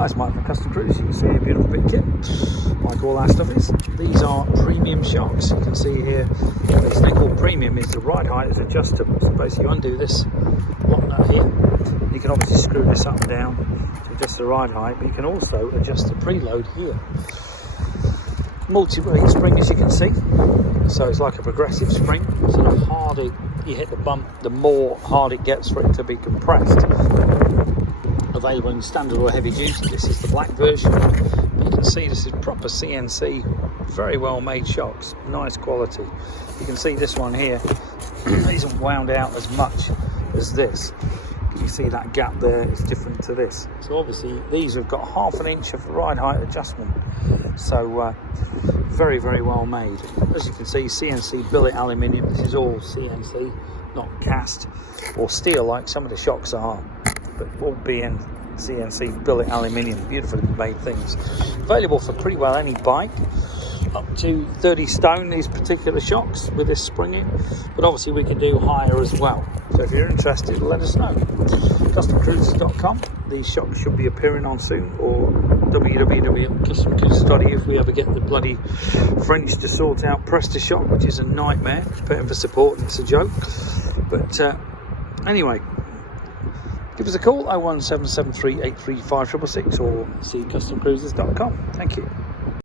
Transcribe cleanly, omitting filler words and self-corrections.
Nice Mike from Custom Cruise. You can see a beautiful bit kit, like all our stuff is. These are premium shocks. You can see here, this thing called premium is the ride height is adjustable. So basically you undo this lock nut here. You can obviously screw this up and down to adjust the ride height, but you can also adjust the preload here. Multi-weight spring, as you can see, so it's like a progressive spring. So the harder you hit the bump, the more hard it gets for it to be compressed. Available in standard or heavy duty. This is the black version. You can see this is proper CNC, very well made shocks, nice quality. You can see this one here isn't wound out as much as this. You see that gap there is different to this. So obviously these have got 1/2 inch of ride height adjustment. So very, very well made. As you can see, CNC billet aluminium. This is all CNC, not cast or steel like some of the shocks are, but all being CNC billet aluminium. Beautifully made things. Available for pretty well any bike. Up to 30 stone, these particular shocks with this springing, but obviously we can do higher as well. So if you're interested, let us know. CustomCruisers.com. These shocks should be appearing on soon, or www.customcruisers.com if we ever get the bloody French to sort out Presta shock, which is a nightmare. Paying for support, it's a joke. But anyway, give us a call, 01773 835 666, or see CustomCruisers.com. Thank you.